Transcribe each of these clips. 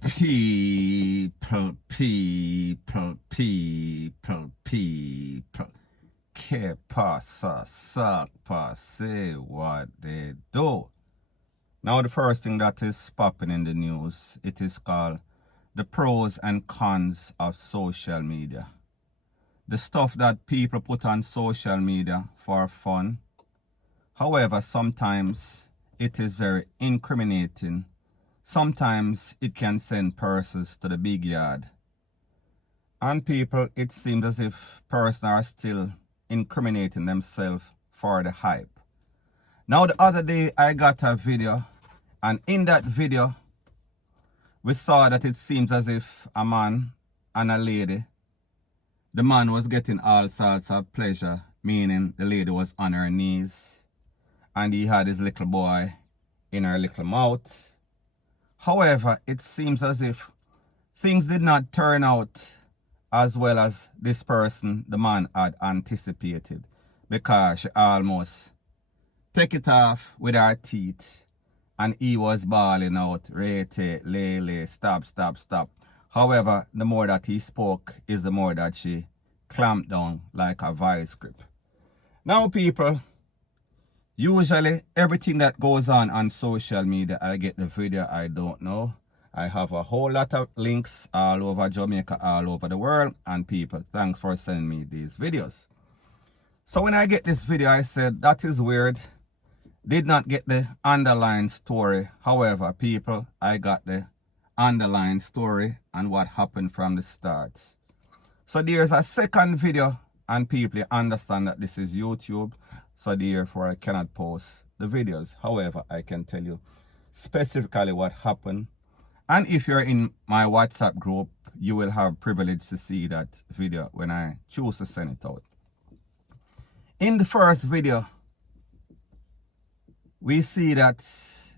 People. Que pasa, suck, passe, what they do. Now the first thing that is popping in the news, it is called the pros and cons of social media. The stuff that people put on social media for fun. However, sometimes it is very incriminating. Sometimes it can send persons to the big yard. And people, it seems as if persons are still incriminating themselves for the hype. Now the other day I got a video, and in that video we saw that it seems as if a man and a lady, the man was getting all sorts of pleasure, meaning the lady was on her knees and he had his little boy in her little mouth. However, it seems as if things did not turn out as well as this person, the man, had anticipated, because she almost take it off with her teeth and he was bawling out, rete, lele, stop. However, the more that he spoke is the more that she clamped down like a vice grip. Now people, usually everything that goes on social media, I get the video, I don't know. I have a whole lot of links all over Jamaica, all over the world, and people, thanks for sending me these videos. So when I get this video, I said, that is weird. Did not get the underlying story. However, people, I got the underlying story and what happened from the start. So there's a second video, and people understand that this is YouTube, so therefore I cannot post the videos. However, I can tell you specifically what happened. And if you're in my WhatsApp group, you will have privilege to see that video when I choose to send it out. In the first video, we see that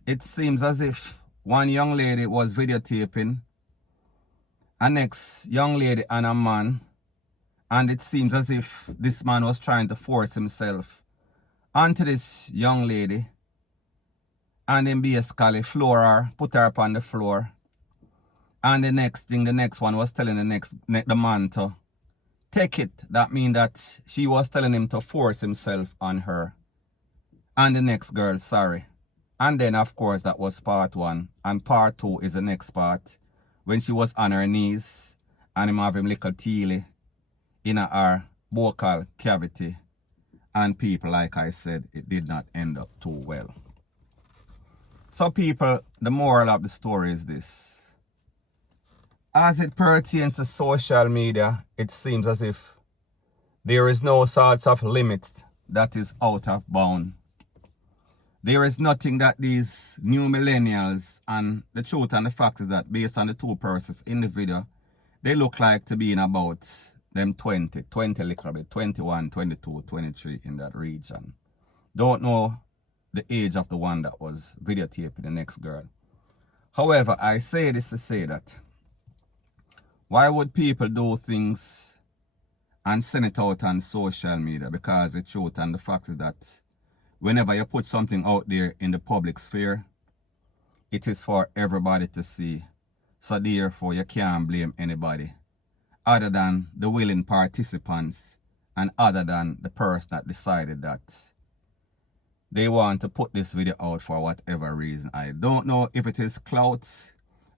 it seems as if one young lady was videotaping a next young lady and a man, and it seems as if this man was trying to force himself onto this young lady and then basically floor her, put her up on the floor. And the next one was telling the man to take it. That means that she was telling him to force himself on her. And the next girl, sorry. And then, of course, that was part one. And part two is the next part. When she was on her knees and him having little teely in her vocal cavity. And people, like I said, it did not end up too well. So people, the moral of the story is this. As it pertains to social media, it seems as if there is no sorts of limit that is out of bound. There is nothing that these new millennials, and the truth and the fact is that based on the two persons in the video, they look like to be in about them 20 little bit, 21, 22, 23 in that region. Don't know the age of the one that was videotaping the next girl. However, I say this to say that why would people do things and send it out on social media? Because the truth and the fact is that whenever you put something out there in the public sphere, it is for everybody to see. So therefore, you can't blame anybody other than the willing participants and other than the person that decided that they want to put this video out for whatever reason. I don't know if it is clout.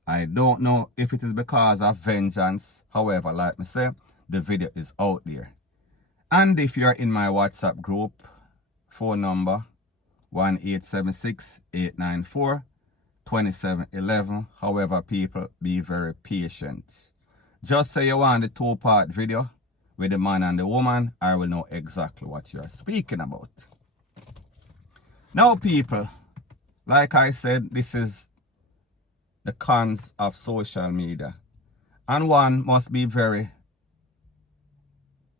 I don't know if it is because of vengeance. However, like I say, the video is out there. And if you're in my WhatsApp group, phone number 1-876-894-2711. However, people, be very patient. Just say you want the two-part video with the man and the woman. I will know exactly what you're speaking about. Now, people, like I said, this is the cons of social media. And one must be very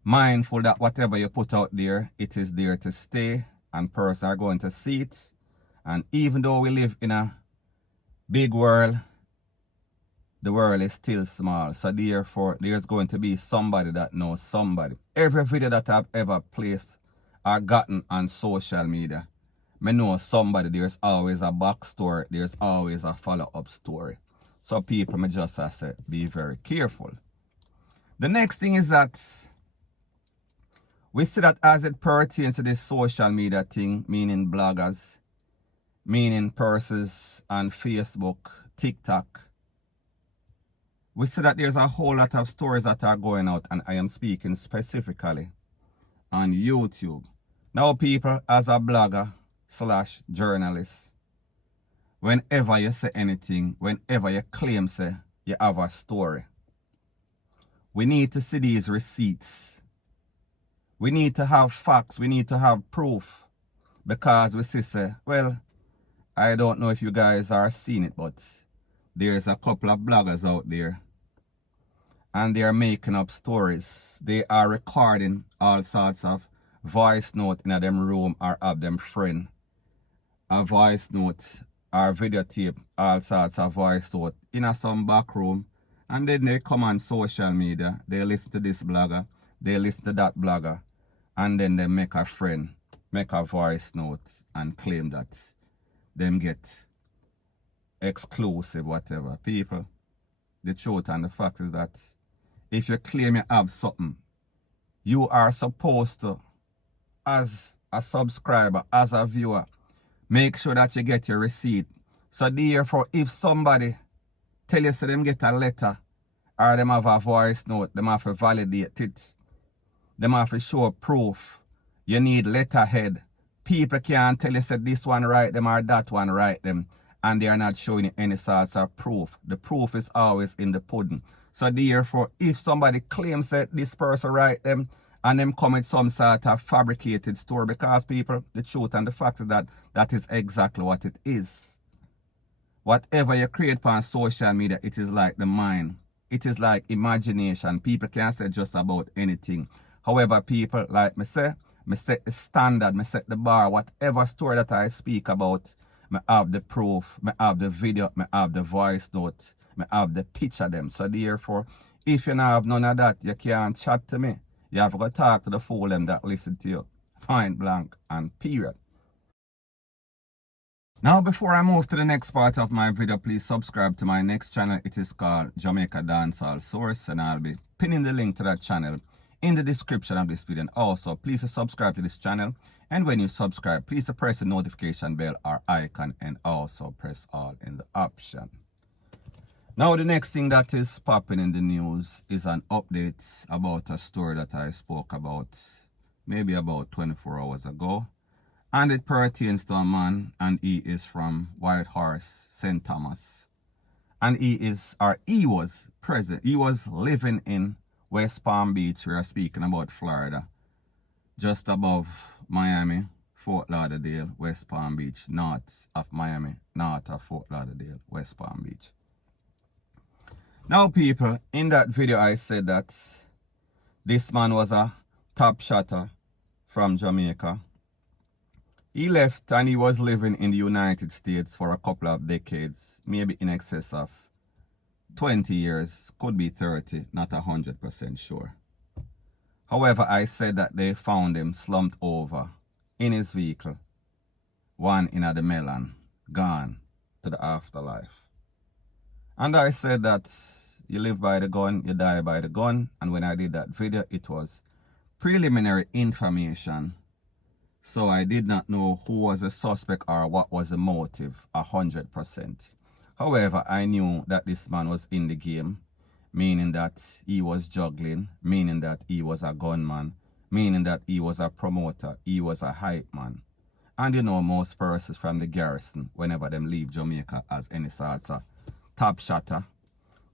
mindful that whatever you put out there, it is there to stay and persons are going to see it. And even though we live in a big world, the world is still small. So therefore, there's going to be somebody that knows somebody. Every video that I've ever placed or gotten on social media, I know somebody, there's always a backstory, there's always a follow-up story. So people, me just say, be very careful. The next thing is that we see that as it pertains to this social media thing, meaning bloggers, meaning persons on Facebook, TikTok, we see that there's a whole lot of stories that are going out, and I am speaking specifically on YouTube. Now people, as a blogger / journalist, whenever you say anything, whenever you claim say you have a story, we need to see these receipts. We need to have facts. We need to have proof. Because we say, well, I don't know if you guys are seeing it, but there's a couple of bloggers out there and they are making up stories. They are recording all sorts of voice note in them room or of them friend. A voice note or videotape, all sorts of voice note in some back room. And then they come on social media. They listen to this blogger. They listen to that blogger. And then they make a friend, make a voice note and claim that them get exclusive whatever. People, the truth and the fact is that if you claim you have something, you are supposed to, as a subscriber, as a viewer, make sure that you get your receipt. So therefore, if somebody tell you so them get a letter or them have a voice note, them have to validate it, them have to show proof, you need letterhead. People can't tell you say this one write them or that one write them, and they are not showing you any sorts of proof. The proof is always in the pudding. So therefore, if somebody claims that this person write them and them come with some sort of fabricated story, because people, the truth and the fact is that that is exactly what it is. Whatever you create on social media, it is like the mind. It is like imagination. People can say just about anything. However, people, like me set the standard, me set the bar. Whatever story that I speak about, me have the proof, me have the video, me have the voice note, me have the picture them. So therefore, if you don't have none of that, you can't chat to me. You have to go talk to the fool them that listen to you. Point blank and period. Now, before I move to the next part of my video, please subscribe to my next channel. It is called Jamaica Dancehall Source, and I'll be pinning the link to that channel in the description of this video. And also, please subscribe to this channel. And when you subscribe, please press the notification bell or icon, and also press all in the option. Now, the next thing that is popping in the news is an update about a story that I spoke about maybe about 24 hours ago. And it pertains to a man, and he is from Whitehorse, St. Thomas. And he was living in West Palm Beach. We are speaking about Florida. Just above Miami, Fort Lauderdale, West Palm Beach, north of Miami, north of Fort Lauderdale, West Palm Beach. Now people, in that video I said that this man was a top shotter from Jamaica. He left and he was living in the United States for a couple of decades, maybe in excess of 20 years, could be 30, not 100% sure. However, I said that they found him slumped over in his vehicle, one in the melon, gone to the afterlife. And I said that you live by the gun, you die by the gun. And when I did that video, it was preliminary information. So I did not know who was the suspect or what was the motive 100%. However, I knew that this man was in the game, meaning that he was juggling, meaning that he was a gunman, meaning that he was a promoter, he was a hype man. And you know, most persons from the garrison, whenever them leave Jamaica as any sorts of top shotter,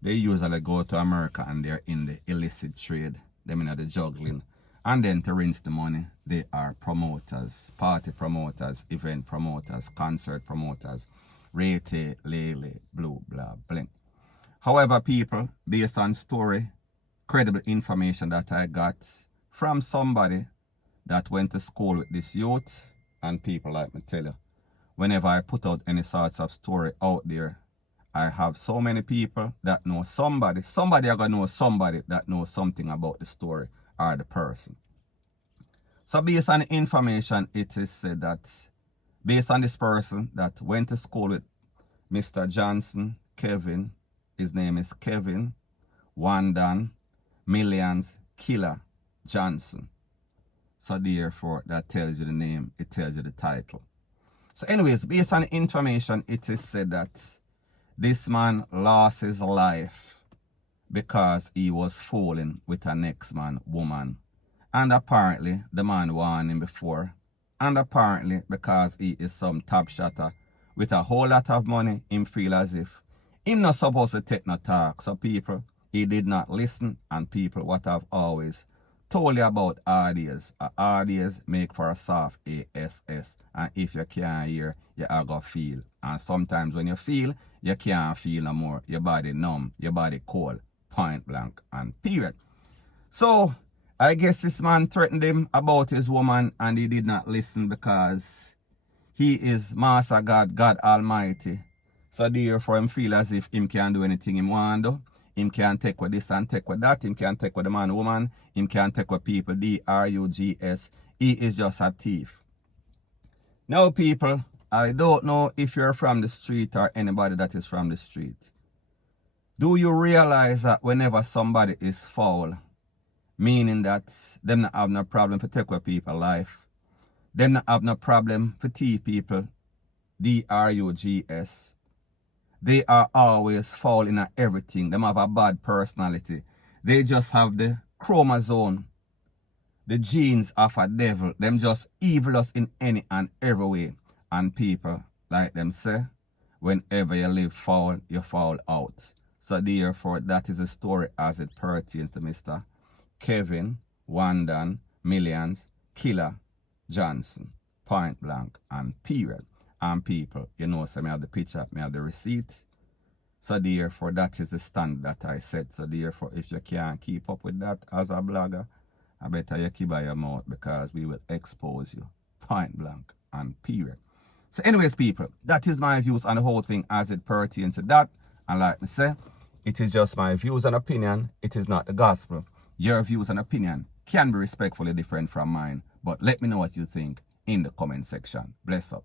they usually go to America and they're in the illicit trade, them in the juggling. And then to rinse the money, they are promoters, party promoters, event promoters, concert promoters, rete, lele, blue, blah, blink. However, people, based on story, credible information that I got from somebody that went to school with this youth, and people like me tell you, whenever I put out any sorts of story out there, I have so many people that know somebody are going to know somebody that knows something about the story or the person. So based on the information, it is said that based on this person that went to school with Mr. Johnson, Kevin, His name is Kevin Wandan Millions Killer Johnson. So therefore, that tells you the name, it tells you the title. So anyways, based on the information, it is said that this man lost his life because he was fooling with a next man woman. And apparently, the man warned him before. And apparently, because he is some top shotter with a whole lot of money, him feel as if him not supposed to take no talk. So people, he did not listen, and people what I've always told you about RDs. RDs make for a soft ASS. And if you can't hear, you are going to feel. And sometimes when you feel, you can't feel no more. Your body numb, your body cold, point blank and period. So, I guess this man threatened him about his woman and he did not listen because he is Master God, God Almighty. So therefore him feel as if him can do anything him want to do. Him can take with this and take with that. Him can take with the man woman. Him can take with people. D-R-U-G-S. He is just a thief. Now people, I don't know if you're from the street or anybody that is from the street. Do you realize that whenever somebody is foul, meaning that them not have no problem for take away people's life, them not have no problem for thief people, D-R-U-G-S, they are always foul in everything. Them have a bad personality. They just have the chromosome, the genes of a devil. Them just evilous in any and every way. And people, like them say, whenever you live foul, you fall out. So therefore, that is a story as it pertains to Mr. Kevin Wandan Millions Killer Johnson. Point blank and period. And people, you know, so I have the picture, I have the receipt. So therefore, that is the stand that I said. So therefore, if you can't keep up with that as a blogger, I better you keep by your mouth because we will expose you. Point blank and period. So anyways, people, that is my views on the whole thing as it pertains to that. And like me say, it is just my views and opinion. It is not the gospel. Your views and opinion can be respectfully different from mine. But let me know what you think in the comment section. Bless up.